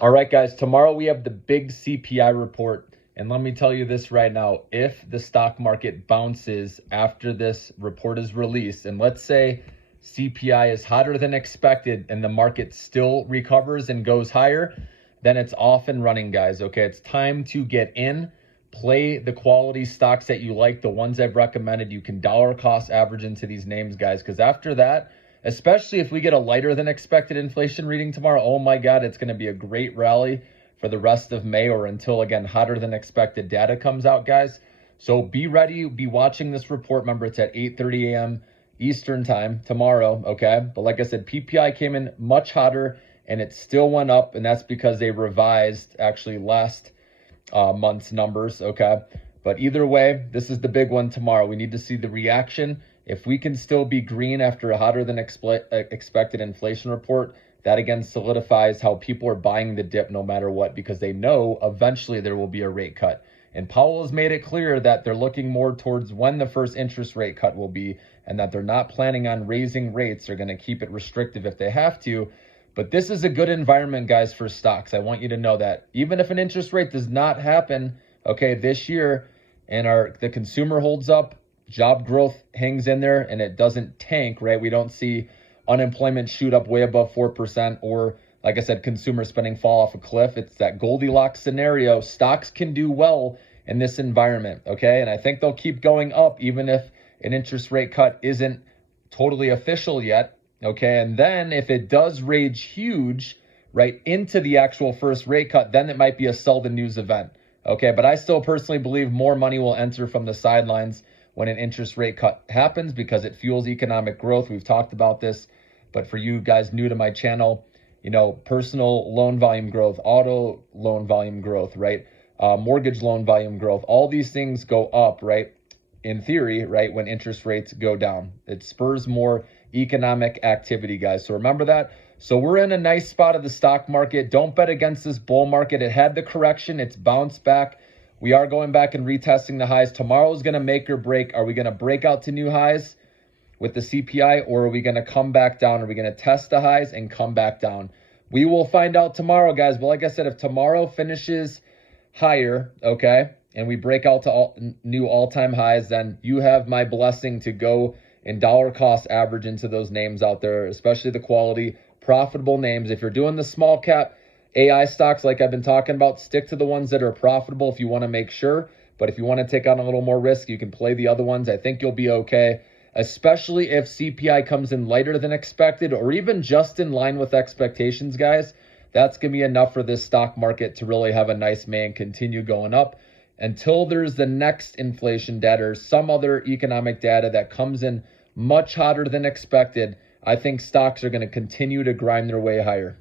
All right, guys, tomorrow we have the big CPI report. And let me tell you this right now, if the stock market bounces after this report is released, and let's say CPI is hotter than expected and the market still recovers and goes higher, then it's off and running, guys. Okay, it's time to get in, play the quality stocks that you like, the ones I've recommended. You can dollar cost average into these names, guys, because after that, especially if we get a lighter than expected inflation reading tomorrow, oh my God, it's going to be a great rally for the rest of May, or until, again, hotter than expected data comes out, guys. So be ready, be watching this report. Remember, it's at 8:30 a.m. Eastern time tomorrow, okay? But like I said, PPI came in much hotter and it still went up, and that's because they revised actually last month's numbers, okay? But either way, this is the big one tomorrow. We need to see the reaction. If we can still be green after a hotter than expected inflation report, that again solidifies how people are buying the dip no matter what, because they know eventually there will be a rate cut. And Powell has made it clear that they're looking more towards when the first interest rate cut will be, and that they're not planning on raising rates. They're going to keep it restrictive if they have to. But this is a good environment, guys, for stocks. I want you to know that even if an interest rate does not happen, okay, this year, and the consumer holds up, job growth hangs in there, and it doesn't tank, right? We don't see unemployment shoot up way above 4%, or like I said, consumer spending fall off a cliff. It's that Goldilocks scenario. Stocks can do well in this environment, okay? And I think they'll keep going up even if an interest rate cut isn't totally official yet, okay? And then if it does rage huge right into the actual first rate cut, then it might be a sell the news event, okay? But I still personally believe more money will enter from the sidelines when an interest rate cut happens, because it fuels economic growth. We've talked about this, but for you guys new to my channel, you know, personal loan volume growth, auto loan volume growth, right? Mortgage loan volume growth, all these things go up, right? In theory, right? When interest rates go down, it spurs more economic activity, guys. So remember that. So we're in a nice spot of the stock market. Don't bet against this bull market. It had the correction. It's bounced back. We are going back and retesting the highs. Tomorrow is going to make or break. Are we going to break out to new highs with the CPI, or are we going to come back down? Are we going to test the highs and come back down? We will find out tomorrow, guys. But like I said, if tomorrow finishes higher, okay, and we break out to new all-time highs, then you have my blessing to go and dollar cost average into those names out there, especially the quality, profitable names. If you're doing the small cap AI stocks like I've been talking about, stick to the ones that are profitable if you want to make sure. But if you want to take on a little more risk, you can play the other ones. I think you'll be okay, especially if CPI comes in lighter than expected, or even just in line with expectations, guys. That's going to be enough for this stock market to really have a nice May and continue going up until there's the next inflation data or some other economic data that comes in much hotter than expected. I think stocks are going to continue to grind their way higher.